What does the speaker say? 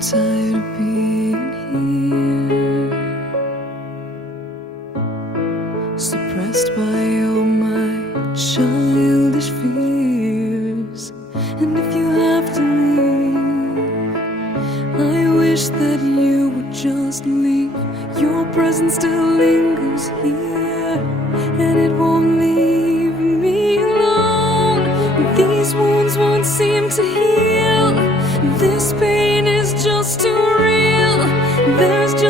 tired of being here, suppressed by all my childish fears. And if you have to leave, I wish that you would just leave. Your presence still lingers here, and it won't leave me alone. These wounds won't seem to heal. This pain is just too real. There's just